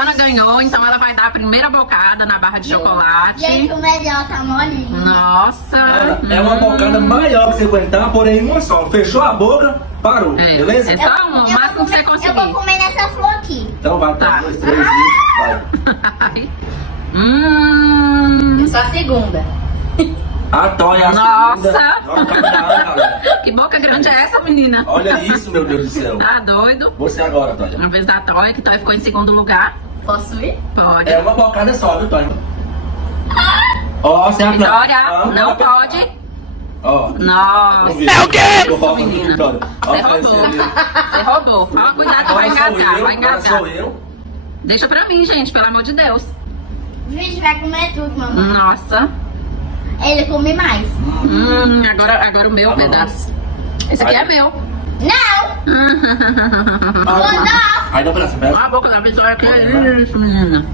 Ana ganhou, então ela vai dar a primeira bocada na barra de chocolate. Gente, o melhor tá molinho. Nossa. É uma bocada maior que você aguentar, porém uma só. Fechou a boca, parou, beleza? É só uma, o máximo que você conseguir. Eu vou comer nessa flor aqui. Então vai, Tá. 2, 3, vai. Eu sou a segunda. A Tóia, Nossa. Olha a cara da Ana, galera. Que boca grande é essa, menina? Olha isso, meu Deus do céu. Tá doido? Você agora, Tóia. Uma vez da Toia, que Toia ficou em segundo lugar. Posso ir? Pode. É uma bocada só, viu, Tóia? Ó, você Vitória, não pode. Ó. Nossa. É o quê? Menina. Você roubou. Você roubou. Fala, cuidado, vai engasgar, vai engasgar. Sou eu. Deixa pra mim, gente, pelo amor de Deus. Vixe, vai comer tudo, mamãe. Nossa. Ele come mais. Agora o meu pedaço. Esse aqui é meu. Não! Vou dar. Aí dá pra Olha a boca da Vitória, que é isso, menina.